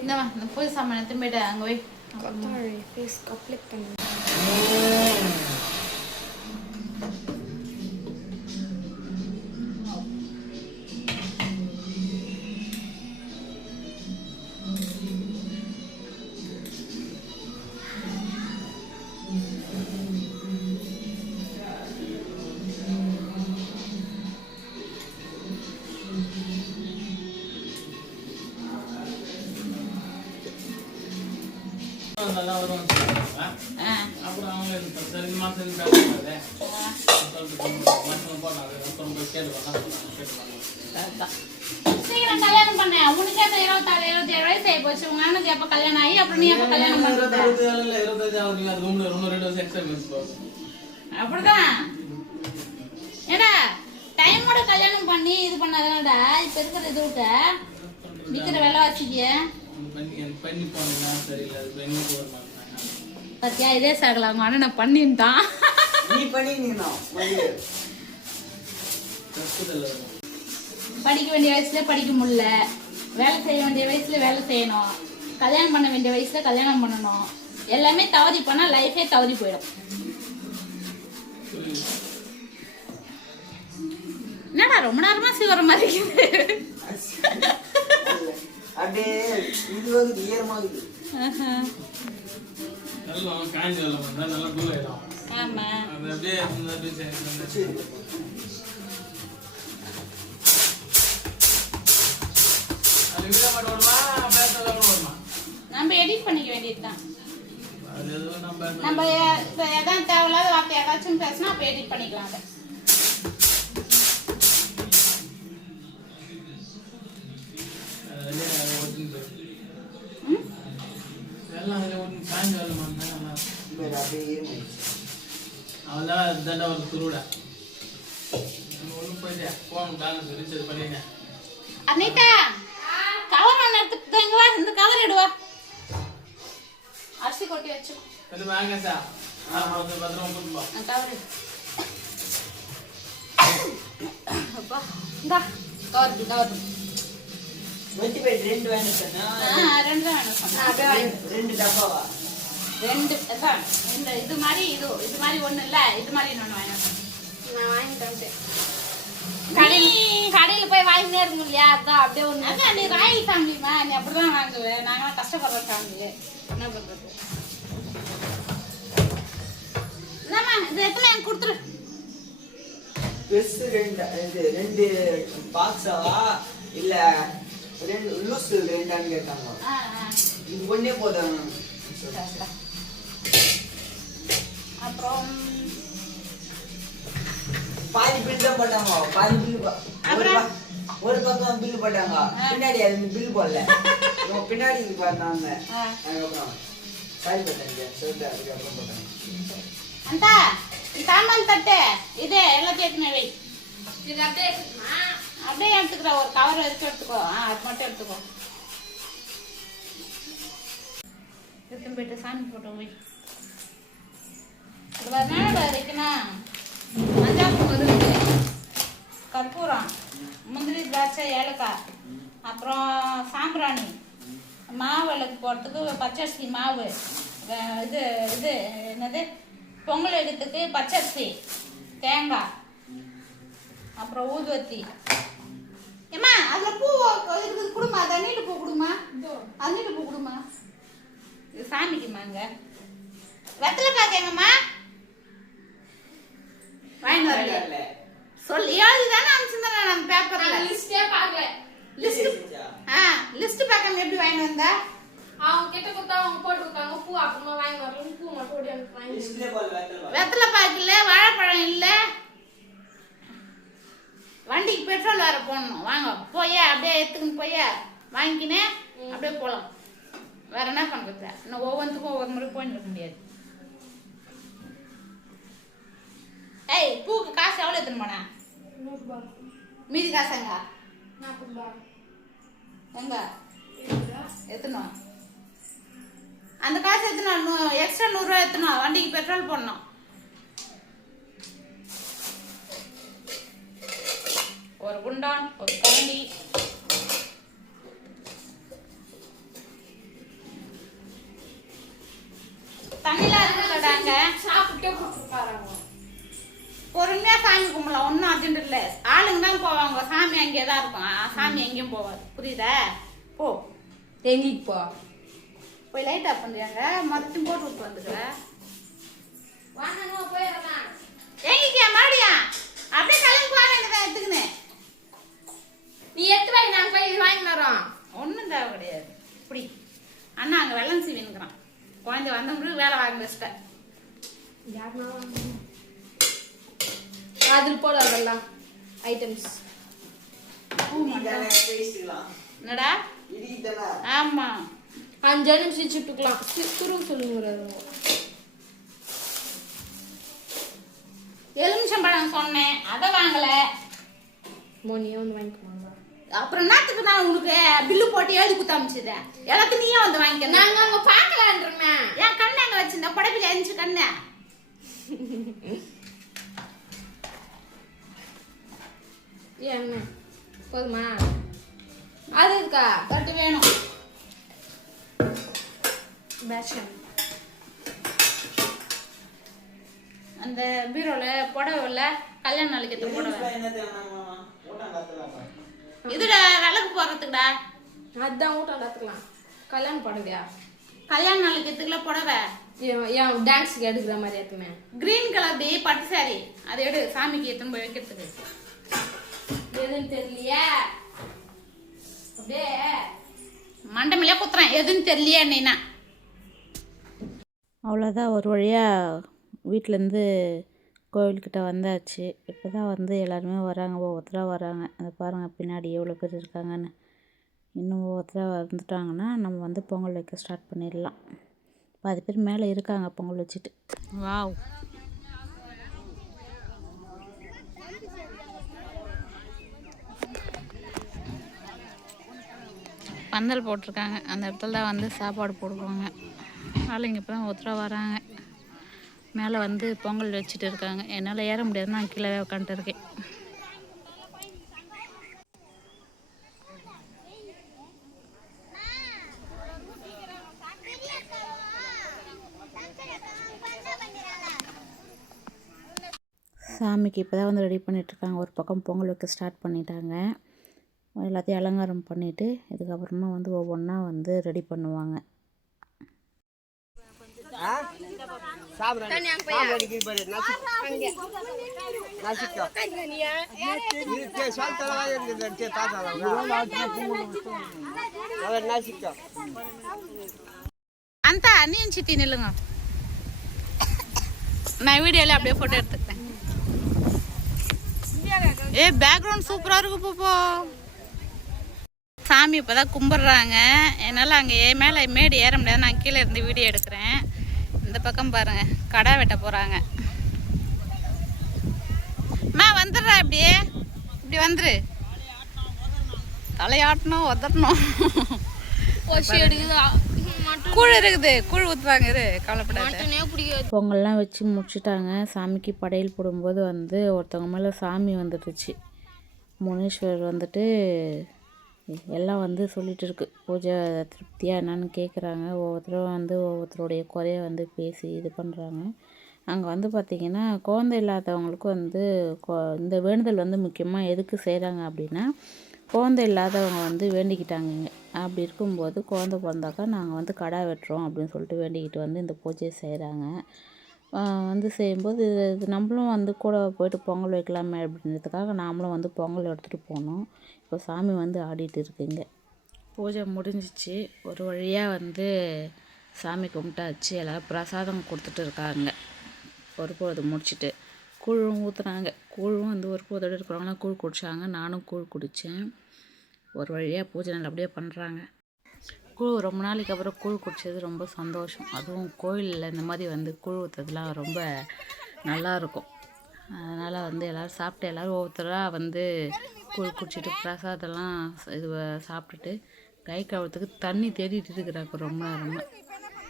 இந்தமா இந்த புது சாமான் எடுத்து அங்கே போய். கொத்தமல்லி ஃபேஸ் அப்ளை பண்ணு. சொல்லுவாங்க. ஆ. அப்புறம் அவங்க பண்ண- போனாங்க. அதான். சீக்கிரம் கல்யாணம் பண்ணேன் உனக்கே இருபத்தாறு இருபத்தி ஏழு வயசு ஆகி போச்சு. உங்க அண்ணனுக்கு எப்ப கல்யாணம் ஆகி அப்புறம் நீ எப்ப கல்யாணம் பண்றது? இருபத்தஞ்சு ஆகுது. அது ரெண்டு வருஷம். அப்படிதான். ஏடா டைமோட கல்யாணம் பண்ணி இது பண்ணாதானடா இப்ப இருக்கிற இது விட்ட. விக்கிற அந்த பண்ணி எனக்கு பண்ணி போனீங்கன்னா சரியில்லை அது பண்ணி போக மாட்டாங்க பத்தியா இதே சாகல அவங்க அண்ணன் பண்ணிட்டான். நீ படிக்க வேண்டிய வயசுல படிக்க முடியல. வேலை செய்ய வேண்டிய வயசுல வேலை செய்யணும். கல்யாணம் பண்ண வேண்டிய வயசுல கல்யாணம் பண்ணணும். எல்லாமே தவறி பண்ணா லைஃபே தவறி போயிடும். என்னடா ரொம்ப நேரமா சிவர மாதிரி இருக்குது. அப்படியே இது வந்து ஈரமாகுது. நல்லா காஞ்சி நல்லா கூல் ஆயிடும். ஆமா. அது அப்படியே இந்த அப்படியே சேர்ந்து சரி. அது விட மாட்டு வருமா? பேசல வருமா? நம்ம எடிட் பண்ணிக்க வேண்டியதுதான். நம்ம இப்ப எதாவது தேவையில்லாத வார்த்தை ஏதாச்சும் பேசினா அப்ப எடிட் பண்ணிக்கலாம் அதை. அவெல்லாம் தண்டை ஒரு துருடா ஒன்றும் போயிட்டே போகணும் பேலன்ஸ் ரீசார்ஜ் பண்ணிங்க அனிதா கவர் ஒன்று எடுத்துட்டு இங்க வா இந்த கவர் எடுவா அரிசி கொட்டி வச்சு. அது வாங்க சார் ஆமாம் கொஞ்சம் பத்திரமா கூட்டு போ. கவர் அப்பா இந்தா. கவர் கவர் வெட்டி போயிட்டு ரெண்டு வேணும் சொன்னா ஆ ரெண்டு தான் வேணும். சொன்னேன். ரெண்டு டப்பாவா? ரெண்டு இந்த இது மாதிரி இது இது மாதிரி ஒண்ணு இல்ல இது மாதிரி இன்னொன்னு வேணும் நான் வாங்கிட்டு வந்துட்டேன். கடையில் கடையில் போய் வாங்கினே இருக்கும் இல்லையா அதான் அப்படியே ஒன்று அதான் நீ ராயல் ஃபேமிலிமா நீ அப்படிதான் வாங்குவேன் நாங்களாம் கஷ்டப்படுற ஃபேமிலி என்ன பண்றது? என்னம்மா இது எத்தனை எனக்கு கொடுத்துரு. பெருசு ரெண்டு இது ரெண்டு பாக்ஸாவா இல்ல ரெண்டு லூஸ் ரெண்டான்னு கேட்டாங்க. ஆ ஆ. இது ஒண்ணே போதும். அப்புறம் பாதி பில் தான் போட்டாங்க. பாதி பில் ஒரு அப்புறம்? ப- ஒரு பக்கம் பில் போட்டாங்க. பின்னாடி அது பில் போடல. இவங்க பின்னாடி பண்ணாங்க. அதுக்கப்புறம் சாரி போட்டாங்க. சொல்லிட்டு அதுக்கப்புறம் போட்டாங்க. அந்தா சாமான் தட்டு. இது எல்லாத்தையும் எடுத்துன்னு வை இது அப்படியே அப்படியே எடுத்துக்கிற. ஒரு கவர் வரைக்கும் எடுத்துக்கோ. ஆ அது மட்டும் எடுத்துக்கோ. எடுத்துன்னு போயிட்டு சாமி போட்டோ வை கற்பூரம் முந்திரி திராட்சை ஏலக்காய் அப்புறம் சாம்பிராணி மாவு விளக்கு போடுறதுக்கு பச்சரிசி மாவு இது இது என்னது? பொங்கல் எடுத்துக்கு பச்சரிசி தேங்காய் அப்புறம் ஊதுவத்தி. ஏம்மா அதில் பூ இருக்குது கொடுமா தண்ணியில் பூ கொடுமா தண்ணியில் பூ கொடுமா இது சாமிக்குமாங்க. வெத்தலை பாக்கங்கம்மா வாங்கிட்டு வரல சொல்லி எழுதி தானே அனுப்பிச்சிருந்தேன் நான் அந்த பேப்பர்ல லிஸ்டே பார்க்கல லிஸ்ட் ஆ லிஸ்ட் பார்க்காம எப்படி வாங்கிட்டு வந்தா? அவங்க கிட்ட கொடுத்தா அவங்க போட்டு கொடுத்தாங்க. பூ அப்புறமா வாங்கி வரணும் பூ மட்டும் ஓடி வாங்கி வெத்தலை பாக்கு இல்ல வாழைப்பழம் இல்ல. வண்டிக்கு பெட்ரோல் வேற போடணும். வாங்க போய் அப்படியே எடுத்துக்கின்னு போய். வாங்கிக்கினேன் அப்படியே போலாம். வேற என்ன பண்றது? இன்னும் ஒவ்வொன்றுக்கும் ஒவ்வொரு முறை போயிட்டு இருக்க முடியாது. ஏய் பூக்கு காசு எவ்வளோ எடுத்துன்னு போனேன் மீதி காசு எங்க? எங்க? எத்தனோ அந்த காசு எத்தனோ நூ எக்ஸ்ட்ரா நூறுரூவா எத்தனோ வண்டிக்கு பெட்ரோல் போடணும். ஒரு குண்டான் ஒரு கரண்டி. தண்ணிலாம் இருக்குல்லடாங்க சாப்பிட்டே கொடுத்துருக்காங்க பொறுமையா சாமி கும்பலாம். ஒன்றும் அர்ஜென்ட் இல்லை. ஆளுங்க தான் போவாங்க. சாமி அங்கேயே தான் இருக்கும். சாமி எங்கேயும் போவாது. புரியுதா? போ. எங்கிட்டு போ? போய் லைட் ஆஃப் பண்ணுறாங்க மொத்தம் போட்டு விட்டு வந்துக்கிற வாங்க போயிடலாம் எங்கிட்டியா மறுபடியா அப்படியே கிளம்பி போக வேண்டியதான் எடுத்துக்கின்னு நீ எத்து வை நாங்க போய் இது வாங்கி வரோம் ஒன்றும் தேவை கிடையாது இப்படி அண்ணா அங்கே வெள்ளம் சீவினுக்குறான் குழந்தை வந்த பிறகு வேலை வாங்கி வச்சிட்டேன் அதில் போட அதெல்லாம் ஐட்டம்ஸ் இதானே பேசிக்கலாம் என்னடா? ஆமா. அஞ்சு நிமிஷம் சுட்டுக்கலாம். துருங்க சொல்லுங்க எலுமிச்சம்பழம் சொன்னேன். அதை வாங்கல. மோனியே ஒன்று வாங்கிக்கோங்க அப்புறம் என்னத்துக்கு நான் உனக்கு பில்லு போட்டு எழுதி குத்தாமிச்சது எல்லாத்தையும் நீயே வந்து வாங்கிக்க நாங்க அங்க பார்க்கலான்றமே என் கண்ணை அங்க வச்சிருந்த? படைப்பில் எழுந்துச்சு கண்ணு. என்ன போதுமா? அது இருக்கா? தட்டு வேணும். பேஷன் அந்த பீரோல புடவை இல்ல கல்யாண நாளைக்கு புடவை. இதுடா விளக்கு போடுறதுக்குடா. அதான் ஊட்டம் கற்றுக்கலாம் கல்யாணம் பண்ணுவியா கல்யாண நாளைக்கு எடுத்துக்கல புடவை. ஏன் டான்ஸுக்கு எடுக்கிற மாதிரி இருக்குமே கிரீன் கலர் டி பட்டு சாரி அதை எடு சாமிக்கு எடுத்துன்னு போய் வைக்கிறதுக்கு. எதுன்னு தெரியலையே? அப்படியே மண்டமிலே குத்துறேன். எதுன்னு தெரியலையே என்னன்னா அவ்வளோதான் ஒரு வழியாக வீட்டிலேருந்து கோவில்கிட்ட வந்தாச்சு. இப்போ தான் வந்து எல்லாருமே வராங்க. ஒவ்வொருத்தராக வராங்க. அதை பாருங்கள் பின்னாடி எவ்வளோ பேர் இருக்காங்கன்னு. இன்னும் ஒவ்வொருத்தராக வந்துட்டாங்கன்னா நம்ம வந்து பொங்கல் வைக்க ஸ்டார்ட் பண்ணிடலாம். பாதி பேர் மேலே இருக்காங்க பொங்கல் வச்சுட்டு. வாவ். பந்தல் போட்டிருக்காங்க. அந்த இடத்துல தான் வந்து சாப்பாடு போடுவாங்க. ஆளுங்க இப்போ தான் ஒருத்தராக வராங்க. மேலே வந்து பொங்கல் வச்சுட்டு இருக்காங்க. என்னால் ஏற முடியாது நான் கீழே உட்காந்துட்டு இருக்கேன் சாமிக்கு இப்போ தான் வந்து ரெடி பண்ணிகிட்ருக்காங்க ஒரு பக்கம் பொங்கல் வைக்க ஸ்டார்ட் பண்ணிட்டாங்க. எல்லாத்தையும் அலங்காரம் பண்ணிவிட்டு இதுக்கப்புறமா வந்து ஒவ்வொன்றா வந்து ரெடி பண்ணுவாங்க. அந்த நீ சித்தி நில்லுங்க. நான் வீடியோல அப்படியே போட்டோ எடுத்துக்கிறேன் ஏ பேக்ரவுண்ட் சூப்பரா இருக்கு போப்போ. சாமி இப்பதான் கும்பிடுறாங்க. என்னால் அங்கே ஏ மேலே மேடு ஏற முடியாது. நான் கீழே இருந்து வீடியோ எடுக்கிறேன். இந்த பக்கம் பாருங்க. கடை வெட்ட போறாங்க. அம்மா வந்துடுறா இப்படியே. இப்படி வந்துரு. தலையாட்டணும் உதறணும். கூழ் இருக்குது. கூழ் ஊற்றுவாங்க இரு கவலைப்படாத. மட்டனே பிடிக்காது பொங்கல்லாம் வச்சு முடிச்சிட்டாங்க. சாமிக்கு படையல் போடும்போது வந்து ஒருத்தவங்க மேலே சாமி வந்துடுச்சு. முனீஸ்வரர் வந்துட்டு எல்லாம் வந்து சொல்லிகிட்டு இருக்கு பூஜை திருப்தியாக என்னன்னு கேட்குறாங்க ஒவ்வொருத்தரும் வந்து ஒவ்வொருத்தருடைய குறைய வந்து பேசி இது பண்ணுறாங்க அங்கே வந்து பார்த்திங்கன்னா குழந்தை இல்லாதவங்களுக்கு வந்து கொ- இந்த வேண்டுதல் வந்து முக்கியமாக எதுக்கு செய்கிறாங்க அப்படின்னா குழந்தை இல்லாதவங்க வந்து வேண்டிக்கிட்டாங்க அப்படி இருக்கும்போது குழந்தை பிறந்தாக்கா நாங்கள் வந்து கடா வெட்டுறோம் அப்படின்னு சொல்லிட்டு வேண்டிக்கிட்டு வந்து இந்த பூஜையை செய்கிறாங்க வந்து செய்யும்போது இது இது நம்மளும் வந்து கூட போயிட்டு பொங்கல் வைக்கலாமே அப்படின்றதுக்காக நாமளும் வந்து பொங்கல் எடுத்துகிட்டு போனோம். இப்போ சாமி வந்து ஆடிட்டு இருக்குங்க பூஜை முடிஞ்சிச்சு. ஒரு வழியாக வந்து சாமி கும்பிட்டாச்சு. எல்லோரும் பிரசாதம் கொடுத்துட்டு இருக்காங்க. ஒரு பொழுது முடிச்சுட்டு. கூழும் ஊற்றுனாங்க கூழும் வந்து ஒரு பொழுதோடு இருக்கிறவங்களாம் கூழ் குடித்தாங்க நானும் கூழ் குடித்தேன் ஒரு வழியாக பூஜை நல்லபடியாக பண்ணுறாங்க கூழ் ரொம்ப நாளைக்கு அப்புறம் கூழ் குடித்தது ரொம்ப சந்தோஷம். அதுவும் கோயிலில் இந்த மாதிரி வந்து கூழ் ஊற்றுறதுலாம் ரொம்ப நல்லா இருக்கும் அதனால் வந்து எல்லோரும் சாப்பிட்டு எல்லோரும் ஒவ்வொருத்தராக வந்து கூழ் குடிச்சிட்டு பிரசாதம்லாம் இது சாப்பிட்டுட்டு கை கழுவுறதுக்கு தண்ணி தேடிட்டு இருக்கிறாங்க ரொம்ப நேரமாக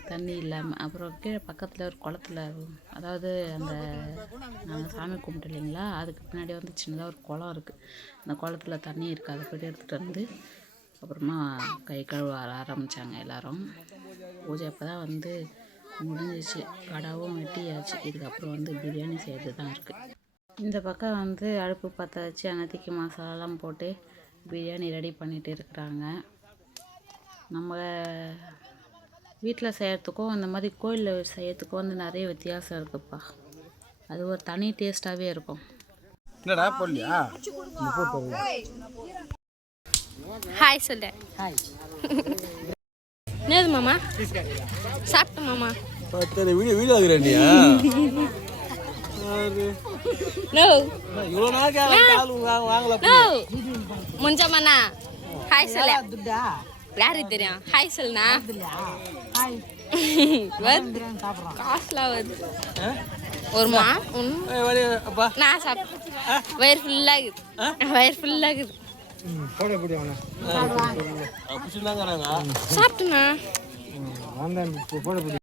தண்ணி இல்லாமல் அப்புறம் கீழே பக்கத்தில் ஒரு குளத்துல அதாவது அந்த நாங்கள் சாமி கும்பிட்டு இல்லைங்களா? அதுக்கு பின்னாடி வந்து சின்னதாக ஒரு குளம் இருக்குது அந்த குளத்துல தண்ணி இருக்குது அதை போய்ட்டு எடுத்துகிட்டு வந்து அப்புறமா கை கழுவ ஆரம்பித்தாங்க எல்லாரும். பூஜை அப்போ தான் வந்து முடிஞ்சிச்சு. கடாவும் வெட்டியாச்சு. இதுக்கப்புறம் வந்து பிரியாணி செய்கிறது தான் இருக்குது இந்த பக்கம் வந்து அடுப்பு பற்ற வச்சு அனத்திக்கு மசாலாலாம் போட்டு பிரியாணி ரெடி பண்ணிட்டு இருக்கிறாங்க. நம்ம வீட்டில் செய்கிறதுக்கும் இந்த மாதிரி கோயிலில் செய்கிறதுக்கும் வந்து நிறைய வித்தியாசம் இருக்குப்பா. அது ஒரு தனி டேஸ்ட்டாகவே இருக்கும். என்னடா ஹாய் சொல்லு. ஹாய் என்னது மாமா? சாப்பிட்டு மாமா. சரி வீடியோ வீடியோ ஆகுறேன்டியா நோ இவ்வளோ நாள் கால் வாங்கல நோ முஞ்சமண்ணா. ஹாய் சொல்லு. யாருக்கு தெரியும்? ஹாய் சொல்லுண்ணா. வருது காசுலாம் வருது. ஒருமா? ஒன்று அப்பா. நான் சாப்பிட்டேன். வயிறு ஃபுல்லாகுது வயிறு ஃபுல்லாகுது சாப்பிட்டுண்ணா